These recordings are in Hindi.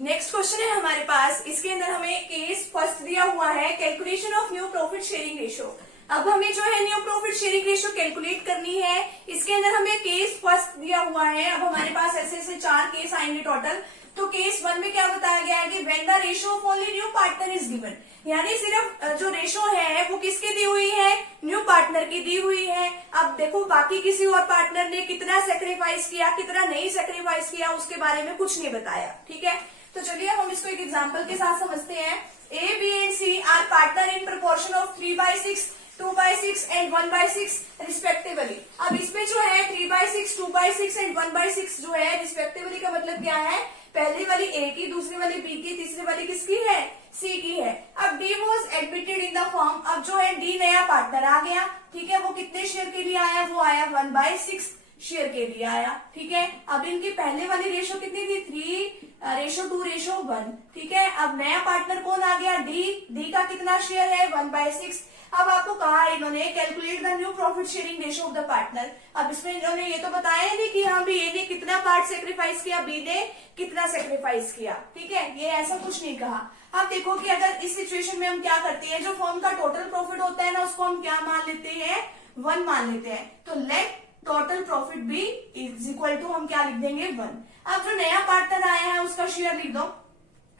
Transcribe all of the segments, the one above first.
नेक्स्ट क्वेश्चन है हमारे पास। इसके अंदर हमें केस फर्स्ट दिया हुआ है, calculation of new profit sharing ratio. अब हमें जो है new profit sharing ratio calculate करनी है। इसके अंदर हमें केस फर्स्ट दिया हुआ है। अब हमारे पास ऐसे 4 केस आएंगे टोटल। तो केस 1 में क्या बताया गया है कि when the ratio of only new partner is given, यानी सिर्फ जो रेशो है वो किसकी दी हुई है, न्यू पार्टनर की दी हुई है। अब देखो बाकी किसी और पार्टनर ने कितना सेक्रीफाइस किया, कितना नहीं सेक्रीफाइस किया, उसके बारे में कुछ नहीं बताया। ठीक है, तो चलिए हम इसको एक एग्जांपल के साथ समझते हैं। A, B and C are partner in proportion of 3/6, 2/6 and 1/6 respectively. अब इसमें जो है 3/6, 2/6 एंड 1/6 जो है रिस्पेक्टिवली का मतलब क्या है, पहली वाली ए की, दूसरी वाली बी की, तीसरी वाली किसकी है, सी की है। अब D was admitted in the form. अब जो है डी नया पार्टनर आ गया। ठीक है, वो कितने शेयर के लिए आया, वो आया 1/6 शेयर के लिए आया। ठीक है, अब इनकी पहले वाली रेशो कितनी थी, 3:2:1। ठीक है, अब नया पार्टनर कौन आ गया, डी का कितना शेयर है, 1/6। अब आपको कहा इन्होंने calculate the new profit sharing ratio of the partner. अब इसमें इन्होंने ये तो बताया नहीं कि हाँ भी ए ने कितना पार्ट सेक्रीफाइस किया, बी ने कितना सेक्रीफाइस किया। ठीक है, ये ऐसा कुछ नहीं कहा। अब देखो कि अगर इस सिचुएशन में हम क्या करते हैं, जो फर्म का टोटल प्रॉफिट होता है ना, उसको हम क्या मान लेते हैं, 1 मान लेते हैं। तो let total profit be is equal to, हम क्या लिख देंगे, 1। अब जो नया पार्टनर आया है उसका शेयर लिख दो।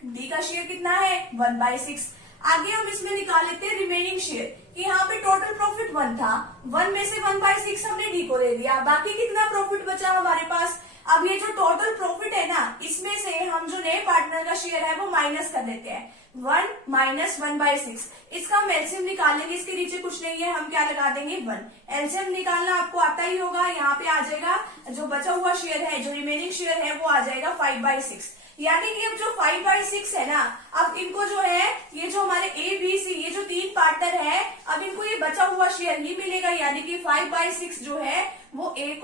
डी का शेयर कितना है, 1/6। आगे हम इसमें निकाल लेते हैं रिमेनिंग शेयर, कि यहाँ पे टोटल प्रॉफिट 1 था, 1 में से 1/6 हमने डी को दे दिया। बाकी कितना प्रॉफिट बचा हमारे पास। अब ये जो टोटल प्रॉफिट है ना, इसमें से हम जो नए पार्टनर का शेयर है वो माइनस कर देते हैं, 1 माइनस 1/6। इसका हम एलसीएम निकालेंगे, इसके नीचे कुछ नहीं है, हम क्या लगा देंगे, 1। एलसीएम निकालना आपको आता ही होगा। यहाँ पे आ जाएगा जो बचा हुआ शेयर है, जो रिमेनिंग शेयर है वो आ जाएगा 5/6। यानी कि अब जो 5/6 है ना, अब इनको जो है, ये जो हमारे ए बी सी, ये जो 3 पार्टनर है, अब इनको ये बचा हुआ शेयर ही मिलेगा। यानी कि 5/6 जो है वो ए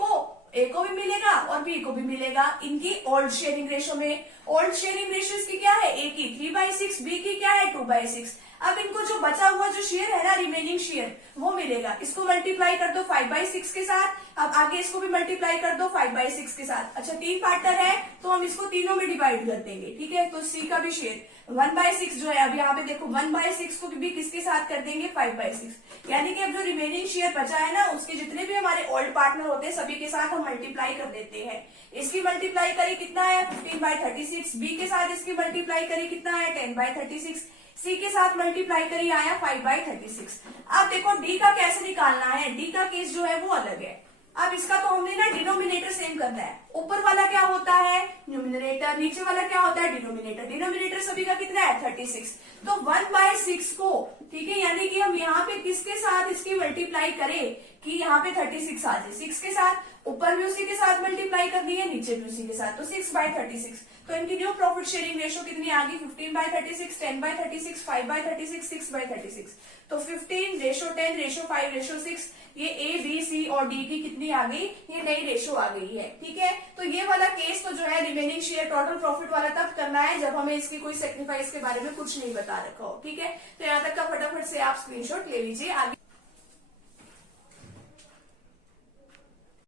को भी मिलेगा और बी को भी मिलेगा, इनकी ओल्ड शेयरिंग रेशो में। ओल्ड शेयरिंग रेशो की क्या है, ए की 3/6, बी की क्या है, 2/6। अब इनको जो बचा हुआ जो शेयर है ना, रिमेनिंग शेयर, वो मिलेगा। इसको मल्टीप्लाई कर दो 5/6 के साथ। अब आगे इसको भी मल्टीप्लाई कर दो 5/6 के साथ। अच्छा, 3 पार्टनर है तो हम इसको तीनों में डिवाइड कर देंगे। ठीक है, तो सी का भी शेयर 1/6 जो है, अब यहाँ पे देखो 1/6 को भी किसके साथ कर देंगे, 5/6। यानी कि अब जो रिमेनिंग शेयर बचा है ना, उसके जितने भी हमारे ओल्ड पार्टनर होते हैं सभी के साथ हम मल्टीप्लाई कर देते हैं। इसकी मल्टीप्लाई करें कितना है, 15/36। बी के साथ इसकी मल्टीप्लाई करें कितना है, 10/36। सी के साथ मल्टीप्लाई करी आया 5/36। अब देखो डी का कैसे निकालना है, डी का केस जो है वो अलग है। अब इसका तो हमने ना डिनोमिनेटर सेम करना है। ऊपर वाला क्या होता है, न्यूमिनेटर, नीचे वाला क्या होता है, डिनोमिनेटर। डिनोमिनेटर सभी का कितना है, 36। तो 1/6 को, ठीक है, यानी कि हम यहाँ पे किसके साथ इसकी मल्टीप्लाई करें कि यहाँ पे 36 आ जाए, 6 के साथ, ऊपर भी उसी के साथ मल्टीप्लाई करनी है, नीचे भी उसी के साथ, तो 6/36। तो इनकी न्यू प्रॉफिट शेयरिंग रेशो कितनी आ गई, 15/36, 10/36, 5/36, 6/36। तो 15:10:5:6, ये ए बी सी और डी की कितनी आ गई, ये नई रेशो आ गई है। ठीक है, तो ये वाला केस तो जो है रिमेनिंग शेयर टोटल प्रॉफिट वाला तब करना है जब हमें इसकी कोई सेक्रीफाइस के बारे में कुछ नहीं बता रखा हो। ठीक है, तो यहाँ तक का फटाफट से आप स्क्रीनशॉट ले लीजिए। आगे